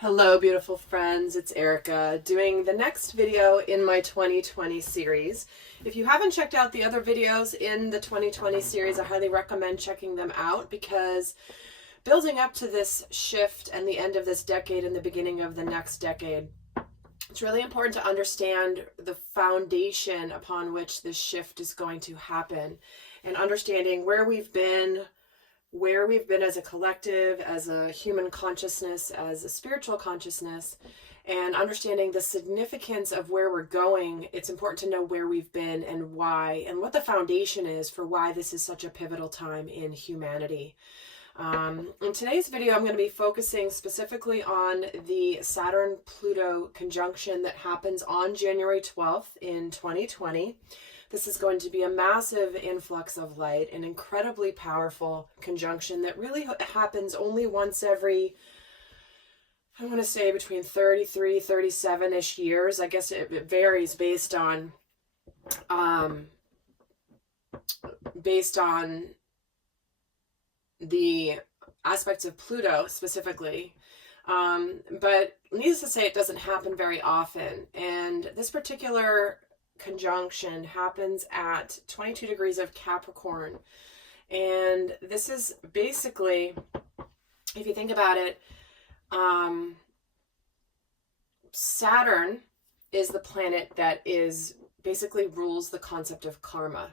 Hello, beautiful friends. It's Erika doing the next video in my 2020 series. If you haven't checked out the other videos in the 2020 series, I highly recommend checking them out because building up to this shift and the end of this decade and the beginning of the next decade, it's really important to understand the foundation upon which this shift is going to happen and understanding where we've been as a collective, as a human consciousness, as a spiritual consciousness, and understanding the significance of where we're going. It's important to know where we've been and why, and what the foundation is for why this is such a pivotal time in humanity. In today's video, I'm going to be focusing specifically on the Saturn-Pluto conjunction that happens on January 12th in 2020. This is going to be a massive influx of light, an incredibly powerful conjunction that really happens only once every, I want to say between 33, 37-ish years. I guess it varies based on the aspects of Pluto specifically. But needless to say, it doesn't happen very often. And this particular conjunction happens at 22 degrees of Capricorn. And this is basically, if you think about it, Saturn is the planet that basically rules the concept of karma.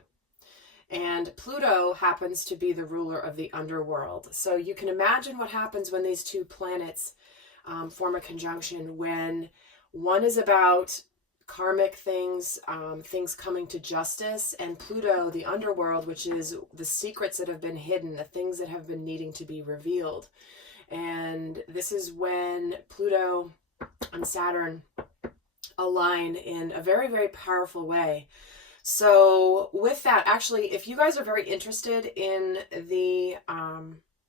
And Pluto happens to be the ruler of the underworld. So you can imagine what happens when these two planets form a conjunction, when one is about karmic things, things coming to justice, and Pluto, the underworld, which is the secrets that have been hidden, the things that have been needing to be revealed. And this is when Pluto and Saturn align in a very, very powerful way. So with that, actually, if you guys are very interested in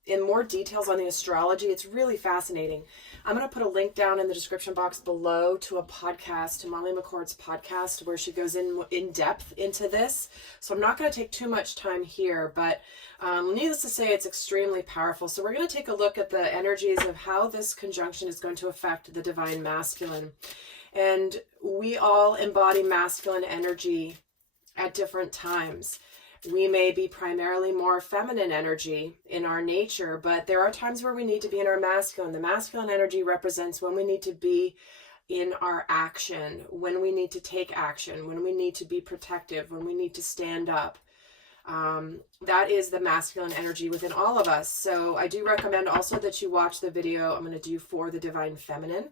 in more details on the astrology, it's really fascinating. I'm going to put a link down in the description box below to a podcast, to Molly McCord's podcast, where she goes in depth into this. So I'm not going to take too much time here, but needless to say, it's extremely powerful. So we're going to take a look at the energies of how this conjunction is going to affect the divine masculine. And we all embody masculine energy at different times. We may be primarily more feminine energy in our nature, but there are times where we need to be in our masculine. The masculine energy represents when we need to be in our action, when we need to take action, when we need to be protective, when we need to stand up. That is the masculine energy within all of us. So I do recommend also that you watch the video I'm going to do for the divine feminine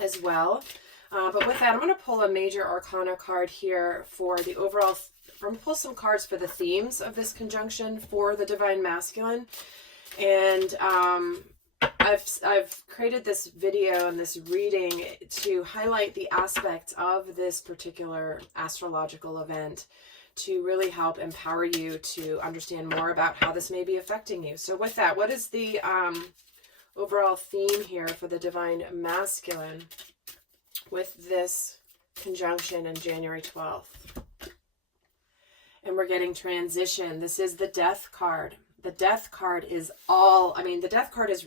as well. But with that, I'm going to pull a major arcana card here for the overall. I'm going to pull some cards for the themes of this conjunction for the divine masculine. And I've created this video and this reading to highlight the aspects of this particular astrological event to really help empower you to understand more about how this may be affecting you. So with that, what is the overall theme here for the divine masculine with this conjunction on January 12th? And we're getting transition. This is the death card. The death card is the death card is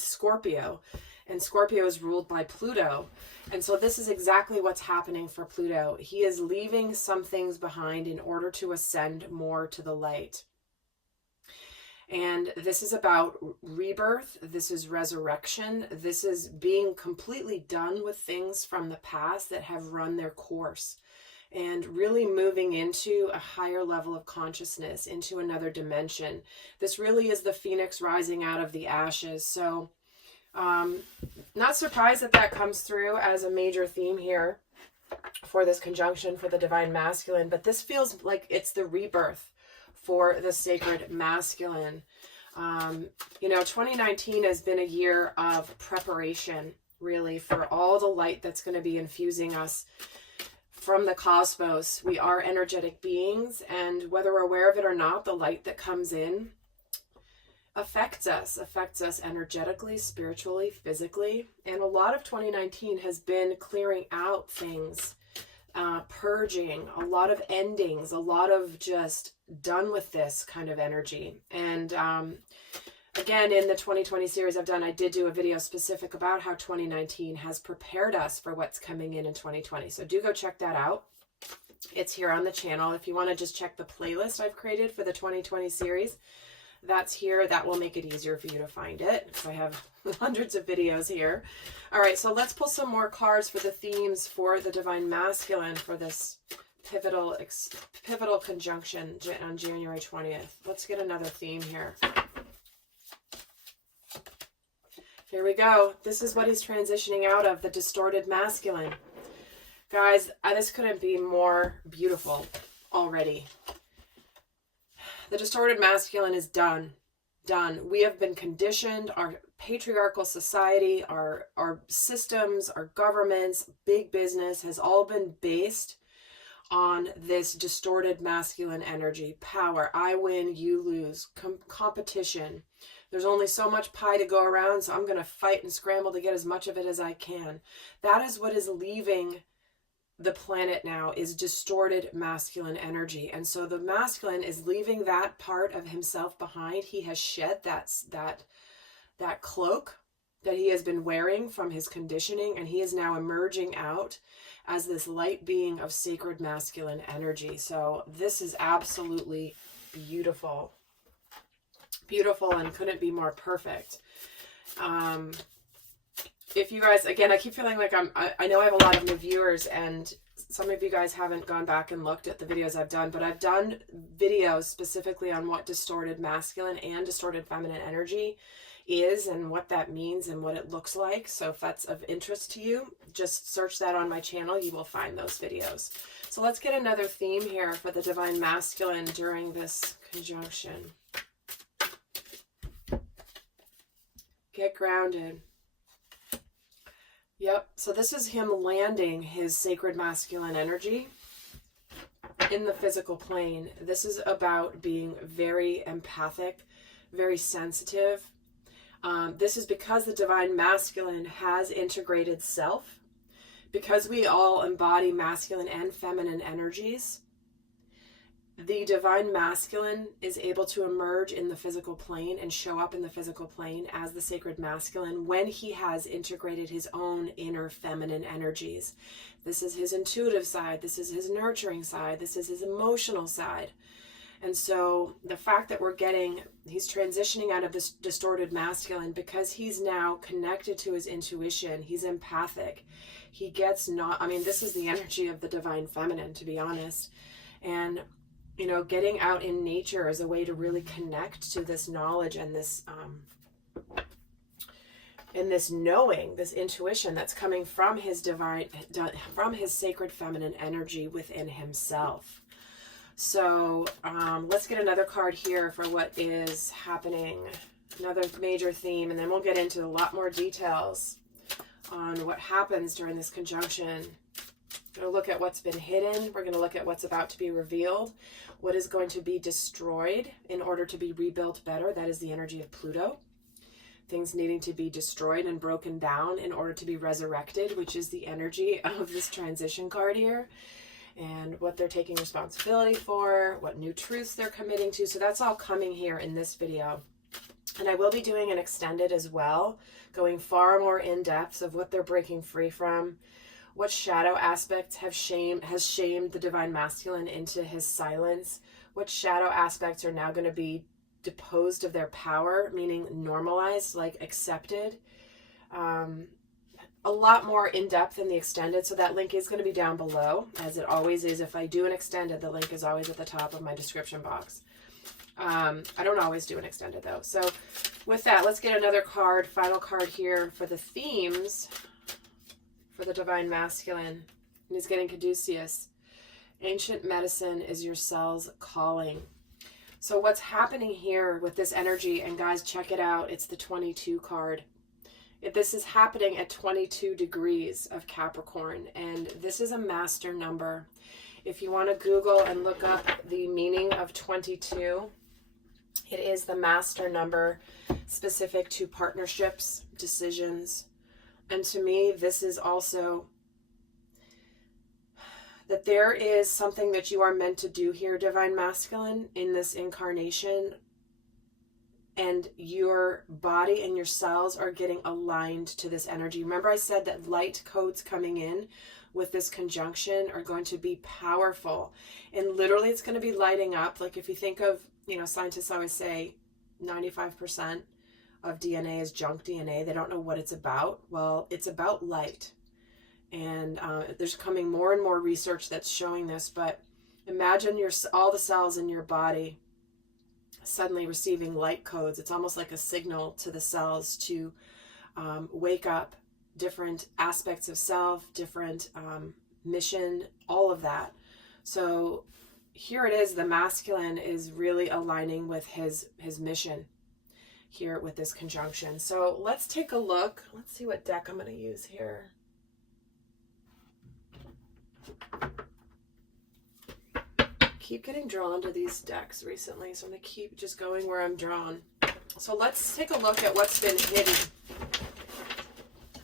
Scorpio, and Scorpio is ruled by Pluto. And so this is exactly what's happening for Pluto. He is leaving some things behind in order to ascend more to the light. And this is about rebirth. This is resurrection. This is being completely done with things from the past that have run their course and really moving into a higher level of consciousness, into another dimension. This really is the phoenix rising out of the ashes. So not surprised that comes through as a major theme here for this conjunction for the divine masculine, but this feels like it's the rebirth for the sacred masculine. 2019 has been a year of preparation, really, for all the light that's going to be infusing us from the cosmos. We are energetic beings, and whether we're aware of it or not, the light that comes in affects us energetically, spiritually, physically. And a lot of 2019 has been clearing out things, purging, a lot of endings, a lot of just done with this kind of energy. And Again, in the 2020 series I've done, I did do a video specific about how 2019 has prepared us for what's coming in 2020. So do go check that out. It's here on the channel. If you want to just check the playlist I've created for the 2020 series, that's here. That will make it easier for you to find it. I have hundreds of videos here. All right, so let's pull some more cards for the themes for the Divine Masculine for this pivotal conjunction on January 20th. Let's get another theme here. Here we go. This is what he's transitioning out of, the distorted masculine. Guys, this couldn't be more beautiful already. The distorted masculine is done. Done. We have been conditioned. Our patriarchal society, our systems, our governments, big business has all been based on this distorted masculine energy. Power. I win, you lose. Competition. There's only so much pie to go around, so I'm going to fight and scramble to get as much of it as I can. That is what is leaving the planet now, is distorted masculine energy. And so the masculine is leaving that part of himself behind. He has shed that cloak that he has been wearing from his conditioning, and he is now emerging out as this light being of sacred masculine energy. So this is absolutely beautiful. Beautiful, and couldn't be more perfect. If you guys, again, I keep feeling like I know I have a lot of new viewers, and some of you guys haven't gone back and looked at the videos I've done, but I've done videos specifically on what distorted masculine and distorted feminine energy is and what that means and what it looks like. So if that's of interest to you, just search that on my channel. You will find those videos. So let's get another theme here for the Divine Masculine during this conjunction. Get grounded. Yep, so this is him landing his sacred masculine energy in the physical plane. This is about being very empathic, very sensitive. This is because the Divine Masculine has integrated self. Because we all embody masculine and feminine energies, the Divine Masculine is able to emerge in the physical plane and show up in the physical plane as the sacred masculine when he has integrated his own inner feminine energies. This is his intuitive side. This is his nurturing side. This is his emotional side. And so the fact that he's transitioning out of this distorted masculine because he's now connected to his intuition. He's empathic. He gets this is the energy of the Divine Feminine, to be honest. And getting out in nature is a way to really connect to this knowledge and this knowing, this intuition that's coming from his sacred feminine energy within himself. So let's get another card here for what is happening, another major theme, and then we'll get into a lot more details on what happens during this conjunction. We're going to look at what's been hidden. We're going to look at what's about to be revealed, what is going to be destroyed in order to be rebuilt better. That is the energy of Pluto. Things needing to be destroyed and broken down in order to be resurrected, which is the energy of this transition card here, and what they're taking responsibility for, what new truths they're committing to. So that's all coming here in this video. And I will be doing an extended as well, going far more in depth of what they're breaking free from, what shadow aspects has shamed the Divine Masculine into his silence, what shadow aspects are now going to be deposed of their power, meaning normalized, like accepted. A lot more in depth in the extended, so that link is going to be down below, as it always is. If I do an extended, the link is always at the top of my description box. I don't always do an extended though. So with that, let's get another card, final card here for the themes for the Divine Masculine. And he's getting caduceus. Ancient medicine is your cell's calling. So what's happening here with this energy, and guys, check it out. It's the 22 card. This is happening at 22 degrees of Capricorn, and this is a master number. If you want to Google and look up the meaning of 22, it is the master number specific to partnerships, decisions. And to me, this is also that there is something that you are meant to do here, Divine Masculine, in this incarnation. and your body and your cells are getting aligned to this energy. Remember I said that light codes coming in with this conjunction are going to be powerful, and literally it's going to be lighting up. Like if you think of, scientists always say 95% of DNA is junk DNA. They don't know what it's about. Well, it's about light. And there's coming more and more research that's showing this, but imagine all the cells in your body suddenly receiving light codes. It's almost like a signal to the cells to wake up, different aspects of self, different mission, all of that. So here it is, the masculine is really aligning with his mission here with this conjunction. So let's take a look. Let's see what deck I'm going to use here. Keep getting drawn to these decks recently, so I'm going to keep just going where I'm drawn. So let's take a look at what's been hidden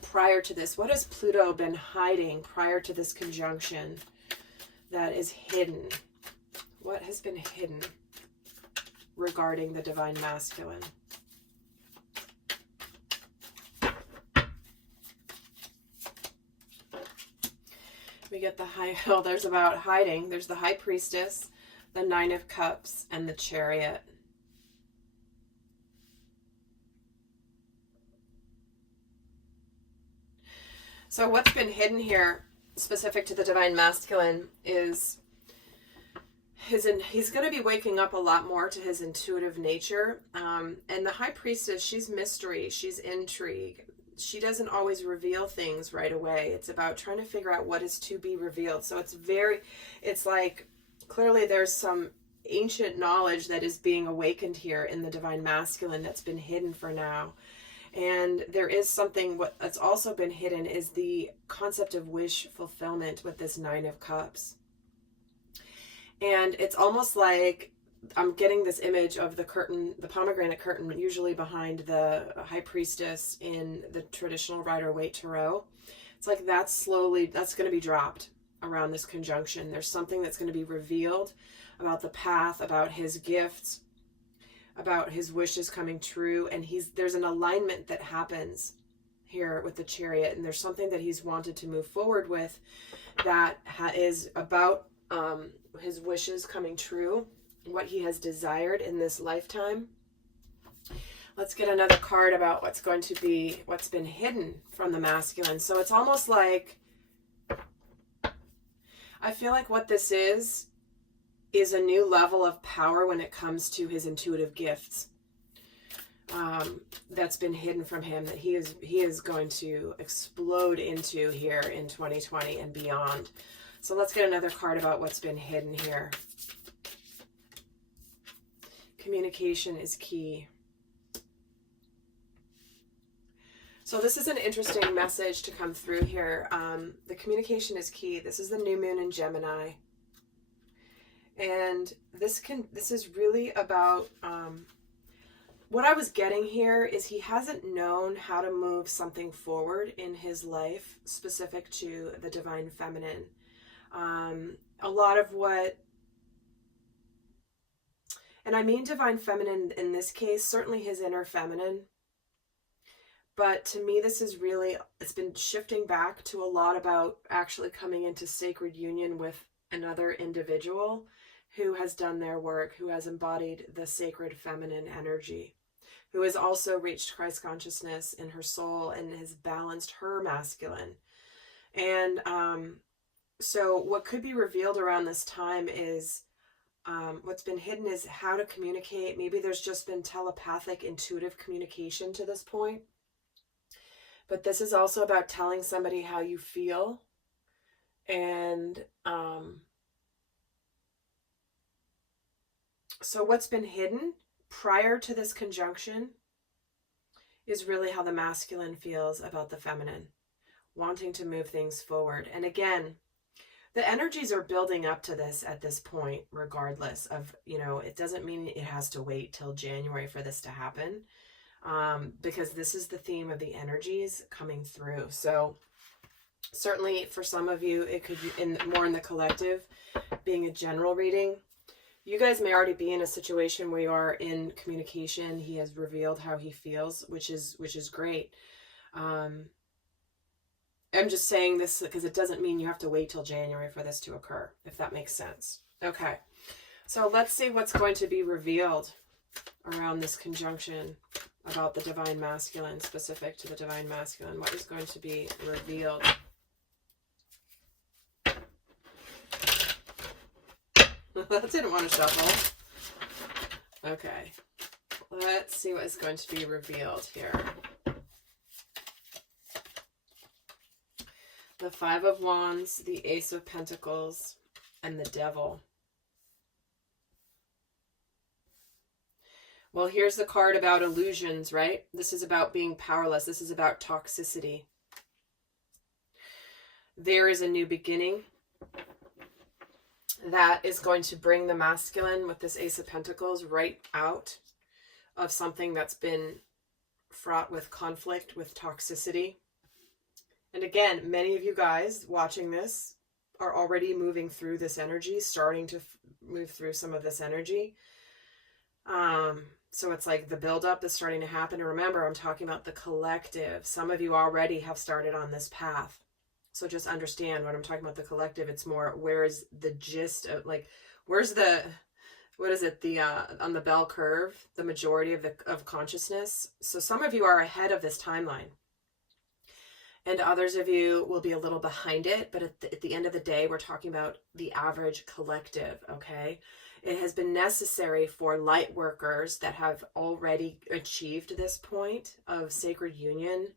prior to this. What has Pluto been hiding prior to this conjunction that is hidden? What has been hidden regarding the divine masculine? We get the there's about hiding. There's the High Priestess, the Nine of Cups, and the Chariot. So what's been hidden here, specific to the divine masculine, is he's going to be waking up a lot more to his intuitive nature. And the High Priestess, she's mystery, she's intrigue. She doesn't always reveal things right away. It's about trying to figure out what is to be revealed. So it's like, clearly there's some ancient knowledge that is being awakened here in the divine masculine that's been hidden for now. And there is something, that's also been hidden is the concept of wish fulfillment with this Nine of Cups. And it's almost like I'm getting this image of the curtain, the pomegranate curtain, usually behind the High Priestess in the traditional Rider-Waite Tarot. It's like that's going to be dropped around this conjunction. There's something that's going to be revealed about the path, about his gifts, about his wishes coming true. And there's an alignment that happens here with the Chariot. And there's something that he's wanted to move forward with that is about his wishes coming true, what he has desired in this lifetime. Let's get another card about what's been hidden from the masculine. So it's almost like, I feel like what this is a new level of power when it comes to his intuitive gifts. That's been hidden from him, that he is going to explode into here in 2020 and beyond. So let's get another card about what's been hidden here. Communication is key. So this is an interesting message to come through here. The communication is key. This is the new moon in Gemini. And this is really about, what I was getting here is he hasn't known how to move something forward in his life specific to the divine feminine. A lot of and I mean divine feminine in this case, certainly his inner feminine. But to me, this is really, it's been shifting back to a lot about actually coming into sacred union with another individual who has done their work, who has embodied the sacred feminine energy, who has also reached Christ consciousness in her soul and has balanced her masculine. And so what could be revealed around this time is, what's been hidden is how to communicate. Maybe there's just been telepathic, intuitive communication to this point. But this is also about telling somebody how you feel. And so what's been hidden prior to this conjunction is really how the masculine feels about the feminine, wanting to move things forward. And again, the energies are building up to this at this point, regardless of, it doesn't mean it has to wait till January for this to happen, because this is the theme of the energies coming through. So certainly for some of you, it could be more in the collective, being a general reading. You guys may already be in a situation where you are in communication. He has revealed how he feels, which is great. I'm just saying this because it doesn't mean you have to wait till January for this to occur, if that makes sense. Okay, so let's see what's going to be revealed around this conjunction about the divine masculine, specific to the divine masculine. What is going to be revealed? That didn't want to shuffle. Okay, let's see what is going to be revealed here. The Five of Wands, the Ace of Pentacles, and the Devil. Well, here's the card about illusions, right? This is about being powerless. This is about toxicity. There is a new beginning that is going to bring the masculine with this Ace of Pentacles right out of something that's been fraught with conflict, with toxicity. And again, many of you guys watching this are already moving through this energy, starting to move through some of this energy. So it's like the buildup is starting to happen. And remember, I'm talking about the collective. Some of you already have started on this path. So just understand when I'm talking about the collective, it's more, where's the gist of, like, where's the, what is it, the on the bell curve, the majority of consciousness. So some of you are ahead of this timeline, and others of you will be a little behind it. But at the end of the day, we're talking about the average collective. Okay, it has been necessary for light workers that have already achieved this point of sacred union.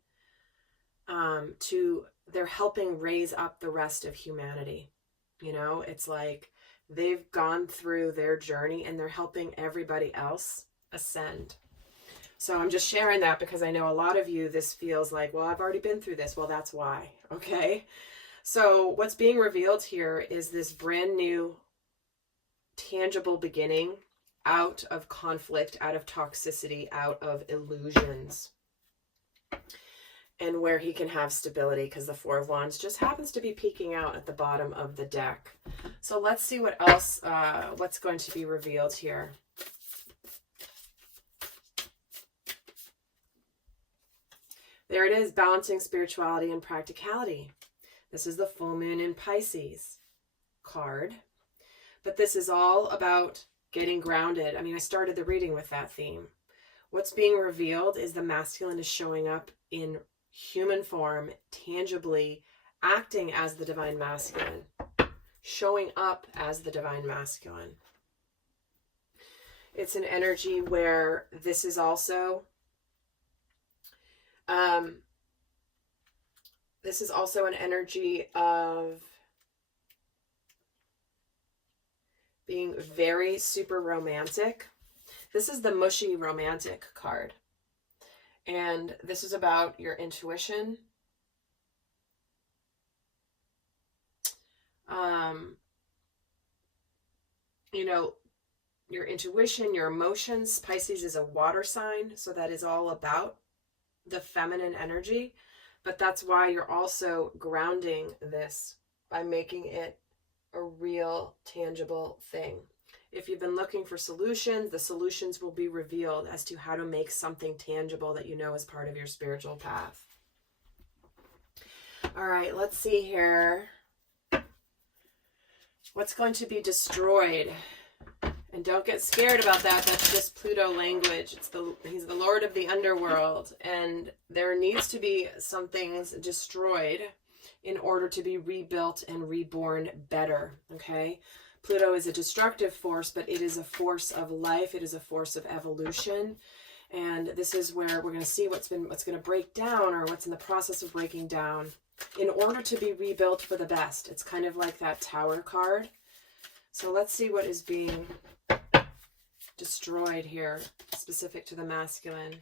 They're helping raise up the rest of humanity. You know, it's like they've gone through their journey and they're helping everybody else ascend. So I'm just sharing that because I know a lot of you, this feels like, well, I've already been through this. Well, that's why. Okay. So what's being revealed here is this brand new tangible beginning out of conflict, out of toxicity, out of illusions. And where he can have stability, because the Four of Wands just happens to be peeking out at the bottom of the deck. So let's see what else, what's going to be revealed here. There it is, balancing spirituality and practicality. This is the full moon in Pisces card. But this is all about getting grounded. I mean, I started the reading with that theme. What's being revealed is the masculine is showing up in human form, tangibly acting as the divine masculine, showing up as the divine masculine. It's an energy where this is also an energy of being very super romantic. This is the mushy romantic card. And this is about your intuition. You know, your intuition, your emotions. Pisces is a water sign, so that is all about the feminine energy. But that's why you're also grounding this by making it a real, tangible thing. If you've been looking for solutions, the solutions will be revealed as to how to make something tangible that you know is part of your spiritual path. All right, let's see here. What's going to be destroyed? And don't get scared about that. That's just Pluto language. He's the Lord of the underworld. And there needs to be some things destroyed in order to be rebuilt and reborn better, okay? Pluto is a destructive force, but it is a force of life. It is a force of evolution. And this is where we're going to see what's going to break down, or what's in the process of breaking down, in order to be rebuilt for the best. It's kind of like that Tower card. So let's see what is being destroyed here, specific to the masculine.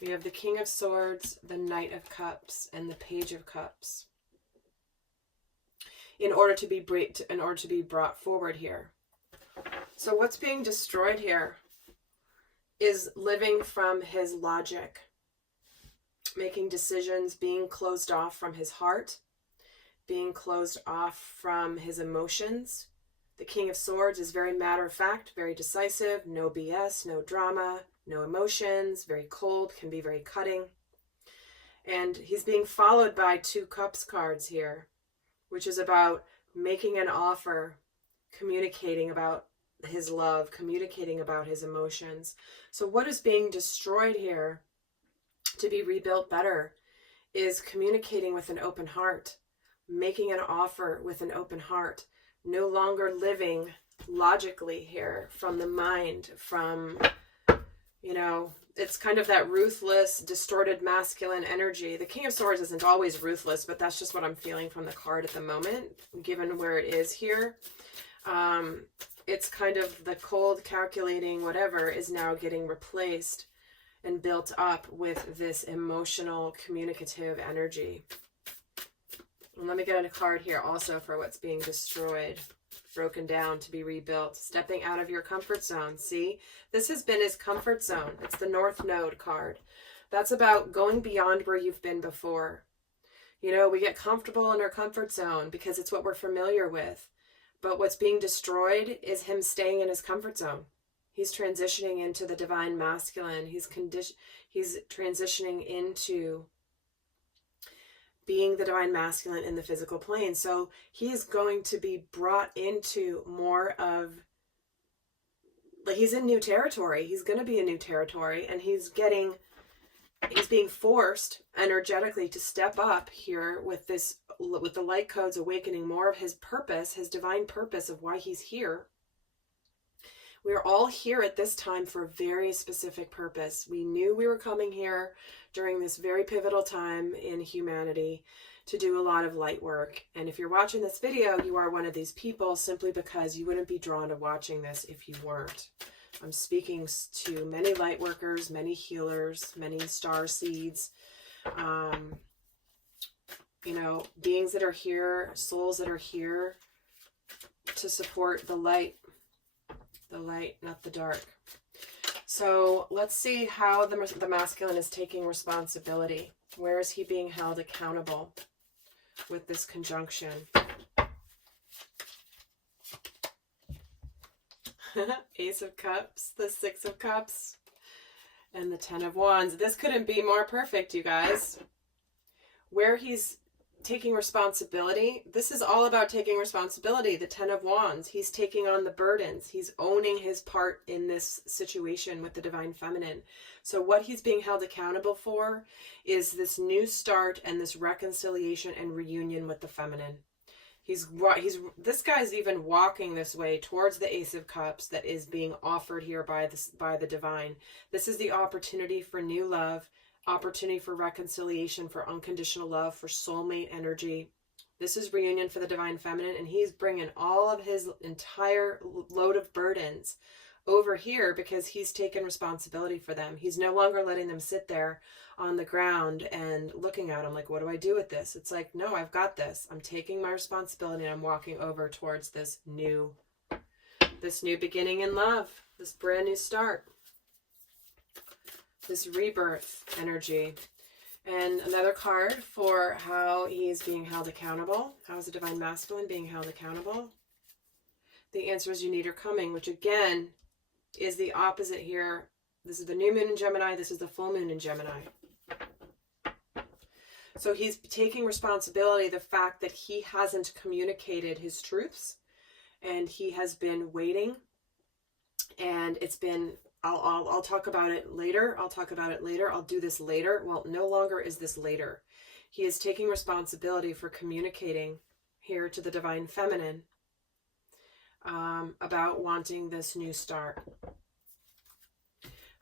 We have the King of Swords, the Knight of Cups, and the Page of Cups. In order to be brought forward here. So what's being destroyed here is living from his logic, making decisions, being closed off from his heart, being closed off from his emotions, The King of Swords is very matter-of-fact, very decisive, no BS, no drama, no emotions, very cold, can be very cutting. And he's being followed by 2 Cups cards here, which is about making an offer, communicating about his love, communicating about his emotions. So what is being destroyed here to be rebuilt better is communicating with an open heart, making an offer with an open heart, no longer living logically here from the mind, from, you know, it's kind of that ruthless, distorted masculine energy. The King of Swords isn't always ruthless, but that's just what I'm feeling from the card at the moment, given where it is here. It's kind of the cold, calculating, whatever is now getting replaced and built up with this emotional, communicative energy. And let me get a card here also for what's being destroyed, broken down to be rebuilt. Stepping out of your comfort zone. See, this has been his comfort zone. It's the North Node card. That's about going beyond where you've been before. You know, we get comfortable in our comfort zone because it's what we're familiar with. But what's being destroyed is him staying in his comfort zone. He's transitioning into the divine masculine. He's transitioning into being the divine masculine in the physical plane. So he is going to be brought into more of, like, he's in new territory. He's going to be in new territory, and he's being forced energetically to step up here with the light codes awakening more of his purpose, his divine purpose of why he's here. We are all here at this time for a very specific purpose. We knew we were coming here during this very pivotal time in humanity to do a lot of light work. And if you're watching this video, you are one of these people simply because you wouldn't be drawn to watching this if you weren't. I'm speaking to many light workers, many healers, many star seeds, you know, beings that are here, souls that are here to support the light. The light, not the dark. So let's see how the masculine is taking responsibility. Where is he being held accountable with this conjunction? Ace of Cups, the 6 of Cups, and the 10 of Wands. This couldn't be more perfect, you guys. Where he's taking responsibility. This is all about taking responsibility. The 10 of Wands. He's taking on the burdens. He's owning his part in this situation with the divine feminine. So what he's being held accountable for is this new start and this reconciliation and reunion with the feminine. This guy's even walking this way towards the Ace of Cups that is being offered here by the divine. This is the opportunity for new love, opportunity for reconciliation, for unconditional love, for soulmate energy. This is reunion for the divine feminine, and he's bringing all of his entire load of burdens over here because he's taken responsibility for them. He's no longer letting them sit there on the ground and looking at them like, what do I do with this? It's like, no, I've got this. I'm taking my responsibility and I'm walking over towards this new beginning in love, this brand new start. This rebirth energy. And another card for how he's being held accountable. How is the divine masculine being held accountable? The answers you need are coming, which again is the opposite here. This is the new moon in Gemini. This is the full moon in Gemini. So he's taking responsibility, the fact that he hasn't communicated his truths and he has been waiting, and it's been, I'll talk about it later. I'll talk about it later. I'll do this later. Well, no longer is this later. He is taking responsibility for communicating here to the divine feminine about wanting this new start.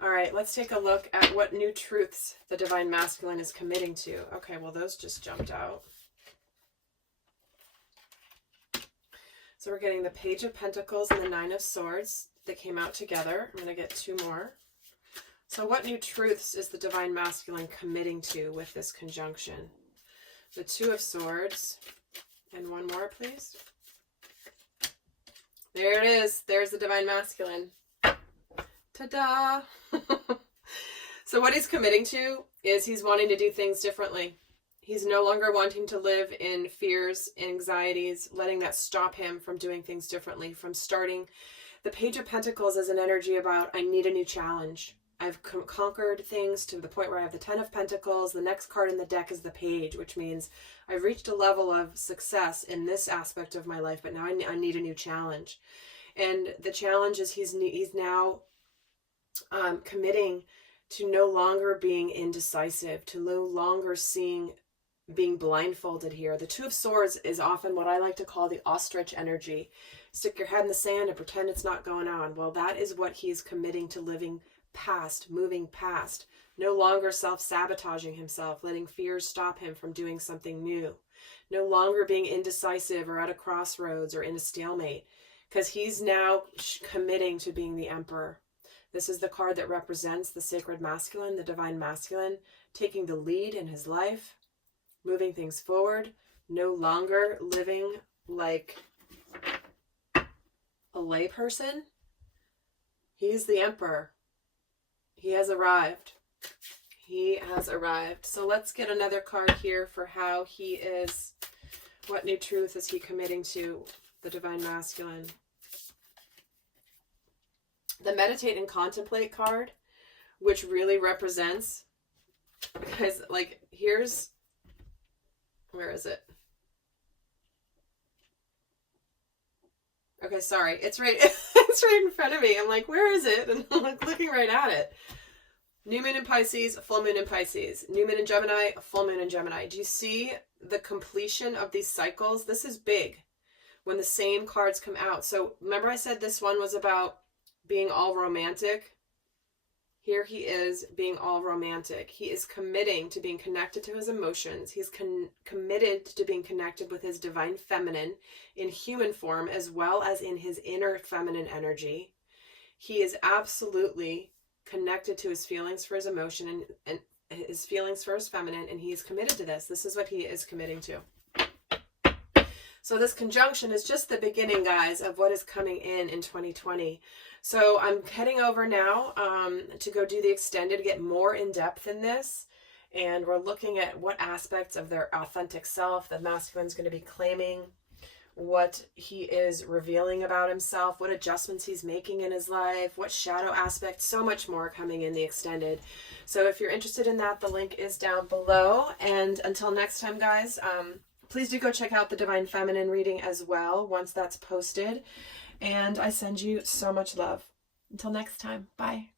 All right, let's take a look at what new truths the divine masculine is committing to. Okay, well, those just jumped out. So we're getting the Page of Pentacles and the 9 of Swords. They came out together. I'm going to get 2 more. So what new truths is the divine masculine committing to with this conjunction? The 2 of Swords. And 1 more, please. There it is. There's the divine masculine. Ta-da! So what he's committing to is he's wanting to do things differently. He's no longer wanting to live in fears, anxieties, letting that stop him from doing things differently, from starting. The Page of Pentacles is an energy about, I need a new challenge. I've conquered things to the point where I have the 10 of Pentacles. The next card in the deck is the Page, which means I've reached a level of success in this aspect of my life, but now I need a new challenge. And the challenge is he's now committing to no longer being indecisive, to no longer being blindfolded here. The Two of Swords is often what I like to call the ostrich energy. Stick your head in the sand and pretend it's not going on. Well, that is what he's committing to living past, moving past, no longer self-sabotaging himself, letting fears stop him from doing something new, no longer being indecisive or at a crossroads or in a stalemate, because he's now committing to being the Emperor. This is the card that represents the sacred masculine, the divine masculine, taking the lead in his life, moving things forward, no longer living like a layperson. He's the Emperor. He has arrived. He has arrived. So let's get another card here for how he is, what new truth is he committing to, the divine masculine. The Meditate and Contemplate card, which really represents, because like here's, where is it? Okay, sorry. It's right it's right in front of me. I'm like, where is it? And I'm like looking right at it. New moon in Pisces, full moon in Pisces. New moon in Gemini, full moon in Gemini. Do you see the completion of these cycles? This is big when the same cards come out. So remember I said this one was about being all romantic? Here he is being all romantic. He is committing to being connected to his emotions. He's committed to being connected with his divine feminine in human form as well as in his inner feminine energy. He is absolutely connected to his feelings for his emotion and his feelings for his feminine, and he is committed to this. This is what he is committing to. So this conjunction is just the beginning, guys, of what is coming in 2020. So I'm heading over now to go do the extended, to get more in depth in this. And we're looking at what aspects of their authentic self the masculine is going to be claiming, what he is revealing about himself, what adjustments he's making in his life, what shadow aspects, so much more coming in the extended. So if you're interested in that, the link is down below. And until next time, guys, please do go check out the Divine Feminine reading as well once that's posted. And I send you so much love. Until next time, bye.